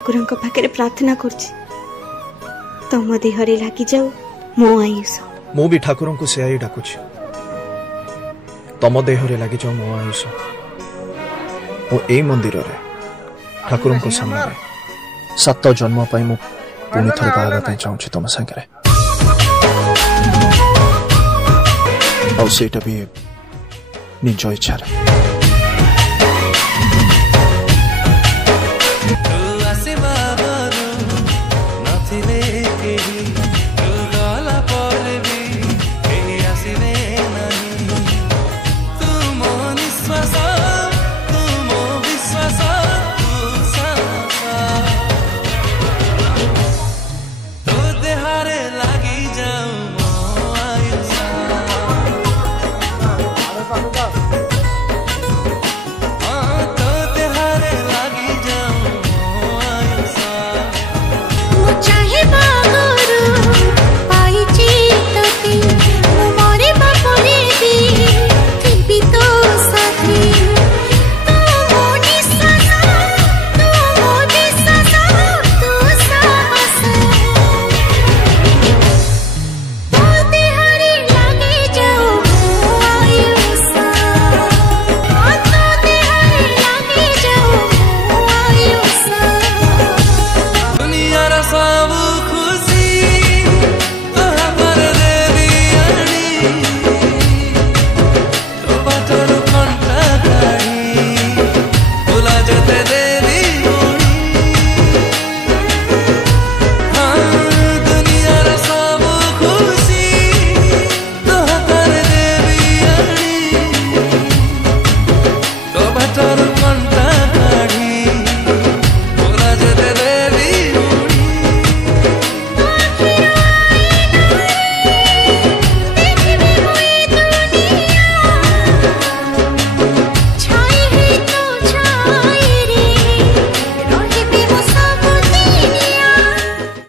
ठाकुरଙ୍କ ପାଖରେ ପ୍ରାର୍ଥନା କରୁଛି ତମ ଦେହରେ ଲାଗି ଯାଉ ମୋ ଆୟୁଷ। ମୁଁ ବି ଠାକୁରଙ୍କୁ ସେୟା ହିଁ ଡାକୁଛି ତମ ଦେହରେ ଲାଗି ଯାଉ ମୋ ଆୟୁଷ। ଓ ଏଇ ମନ୍ଦିରରେ ଠାକୁରଙ୍କ ସାମ୍ନାରେ 7 ଜନ୍ମ ପାଇଁ ମୁଁ ପୁଣି ଥରେ ବାହାହେବା ପାଇଁ ଚାହୁଁଛି ତମ ସାଙ୍ଗରେ। ଆଉ ସେଇଟା ବି ନିଜ ଇଚ୍ଛାରେ।